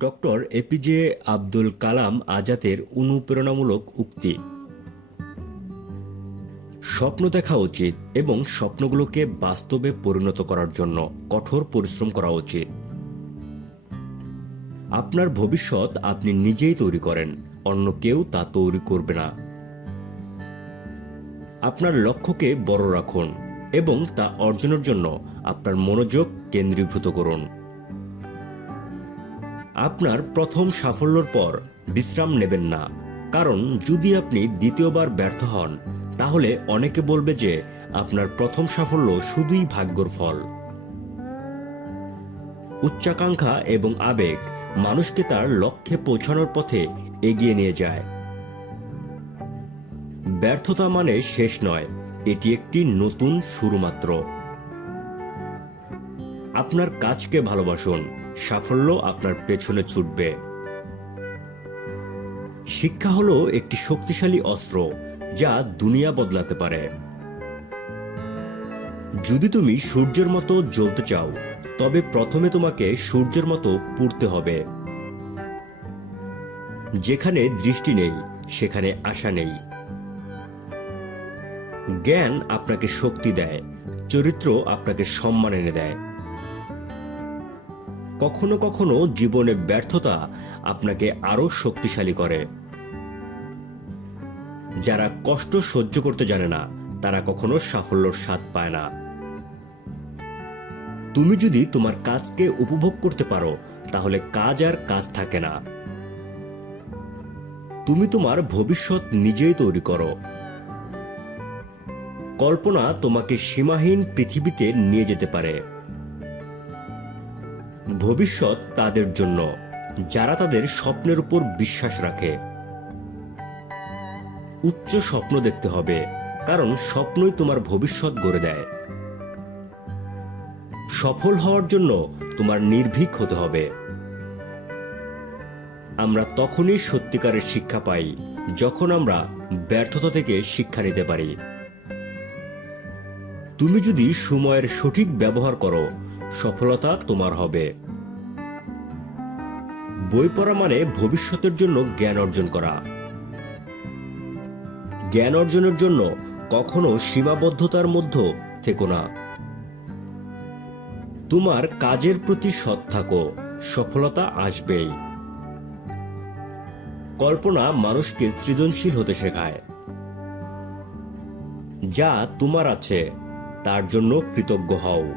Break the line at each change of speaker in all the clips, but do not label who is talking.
Doctor APJ Abdul Kalam আজাদের অনুপ্রেরণামূলক উক্তি। স্বপ্ন দেখা উচিত এবং স্বপ্নগুলোকে বাস্তবে পরিণত করার জন্য কঠোর পরিশ্রম করা উচিত। আপনার ভবিষ্যৎ আপনি নিজেই তৈরি করেন, অন্য কেউ তা তৈরি করবে না। আপনার লক্ষ্যকে বড় রাখুন এবং তা অর্জনের জন্য আপনার মনোযোগ কেন্দ্রীভূত করুন। আপনার প্রথম সাফল্যর পর বিশ্রাম নেবেন না। কারণ যদি আপনি দ্বিতীয়বার ব্যর্থ হন, তাহলে অনেকে বলবে যে আপনার প্রথম সাফল্য শুধুই ভাগ্যর ফল। উচ্চাকাঙ্ক্ষা এবং আবেগ মানুষকে তার লক্ষ্যে পৌঁছানোর পথে এগিয়ে নিয়ে যায়। ব্যর্থতা মানে শেষ নয়, এটি একটি নতুন শুরু মাত্র আপনার কাজকে ভালোবাসুন সাফল্য আপনার পেছনে ছুটবে। শিক্ষা হলো একটি শক্তিশালী অস্ত্র যা দুনিয়া বদলাতে পারে। যদি তুমি সূর্যের মতো জ্বলতে চাও, তবে প্রথমে তোমাকে সূর্যের মতো পুড়তে হবে। যেখানে দৃষ্টি নেই, সেখানে আশা নেই। জ্ঞান আপনাকে শক্তি দেয়, চরিত্র আপনাকে সম্মান এনে দেয়। কখনো কখনো জীবনে ব্যর্থতা আপনাকে আরও শক্তিশালী করে। যারা কষ্ট সহ্য করতে জানে না, তারা কখনো সাফল্যর স্বাদ পায় না। তুমি যদি তোমার কাজকে উপভোগ করতে পারো, তাহলে কাজ আর কাজ থাকে না। তুমি তোমার ভবিষ্যৎ নিজেই তৈরি করো। কল্পনা তোমাকে সীমাহীন পৃথিবীতে নিয়ে যেতে পারে। ভবিষ্যৎ তাদের জন্য, যারা তাদের স্বপ্নের উপর বিশ্বাস রাখে। উচ্চ স্বপ্ন দেখতে হবে, কারণ স্বপ্নই তোমার ভবিষ্যৎ গড়ে দেয়। সফল হওয়ার জন্য তোমার নির্ভীক হতে হবে। আমরা তখনই সত্যিকারের শিক্ষা পাই, যখন আমরা ব্যর্থতা থেকে শিক্ষা নিতে পারি। তুমি যদি সময়ের সঠিক ব্যবহার করো, সফলতা তোমার হবে। বই পড়া মানে ভবিষ্যতের জন্য জ্ঞান অর্জন করা। জ্ঞান অর্জনের জন্য কখনো সীমাবদ্ধতার মধ্য থেকো না। তোমার কাজের প্রতি সৎ থাকো, সফলতা আসবেই। কল্পনা মানুষকে সৃজনশীল হতে শেখায়। যা তোমার আছে, তার জন্য কৃতজ্ঞ হও।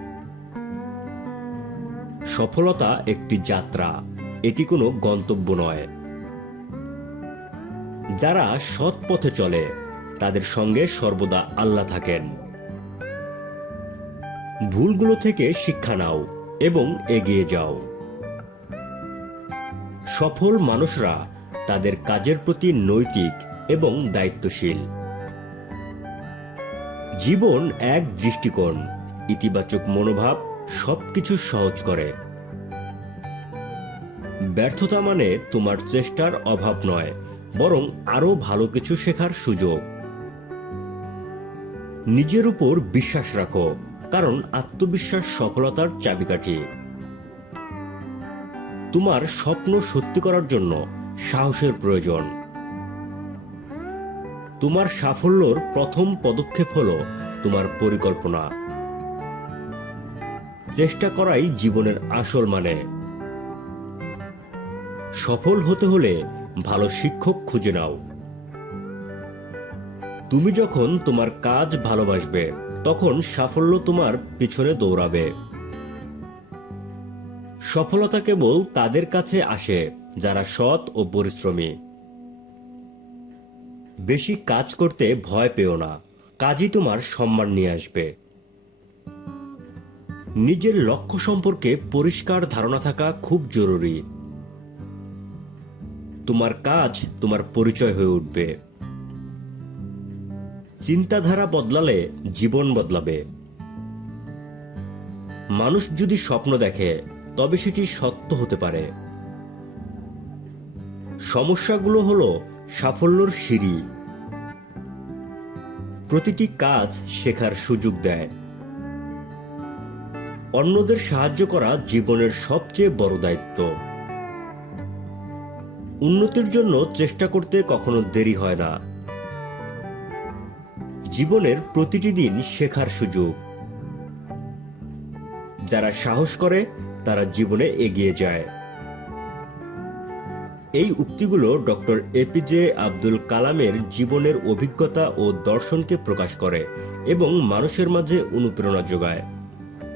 সফলতা একটি যাত্রা। এটি কোনো গন্তব্য নয়। যারা সৎ পথে চলে, তাদের সঙ্গে সর্বদা আল্লাহ থাকেন। ভুলগুলো থেকে শিক্ষা নাও এবং এগিয়ে যাও। সফল মানুষরা তাদের কাজের প্রতি নৈতিক এবং দায়িত্বশীল। জীবন এক দৃষ্টিকোণ, ইতিবাচক মনোভাব সবকিছু সহজ করে। ব্যর্থতা মানে তোমার চেষ্টার অভাব নয়, বরং আরও ভালো কিছু শেখার সুযোগ। নিজের উপর বিশ্বাস রাখো, কারণ আত্মবিশ্বাস সফলতার চাবিকাঠি। তোমার স্বপ্ন সত্যি করার জন্য সাহসের প্রয়োজন। তোমার সাফল্যর প্রথম পদক্ষেপ হল তোমার পরিকল্পনা। চেষ্টা করাই জীবনের আসল মানে। সফল হতে হলে ভালো শিক্ষক খুঁজে নাও। তুমি যখন তোমার কাজ ভালোবাসবে, তখন সাফল্য তোমার পিছনে দৌড়াবে। সফলতা কেবল তাদের কাছে আসে, যারা সৎ ও পরিশ্রমী। বেশি কাজ করতে ভয় পেও না, কাজই তোমার সম্মান নিয়ে আসবে। নিজের লক্ষ্য সম্পর্কে পরিষ্কার ধারণা থাকা খুব জরুরি। তোমার কাজ, তোমার পরিচয় হয়ে উঠবে। চিন্তাধারা বদলালে জীবন বদলাবে। মানুষ যদি স্বপ্ন দেখে, তবে সেটি সত্য হতে পারে। সমস্যাগুলো হলো সাফল্যর সিঁড়ি। প্রতিটি কাজ শেখার সুযোগ দেয়। অন্যদের সাহায্য করা জীবনের সবচেয়ে বড় দায়িত্ব। উন্নতির জন্য চেষ্টা করতে কখনো দেরি হয় না। জীবনের প্রতিটি দিন শেখার সুযোগ। যারা সাহস করে, তারা জীবনে এগিয়ে যায়। এই উক্তিগুলো ডক্টর এপিজে আব্দুল কালামের জীবনের অভিজ্ঞতা ও দর্শনকে প্রকাশ করে এবং মানুষের মাঝে অনুপ্রেরণা যোগায়।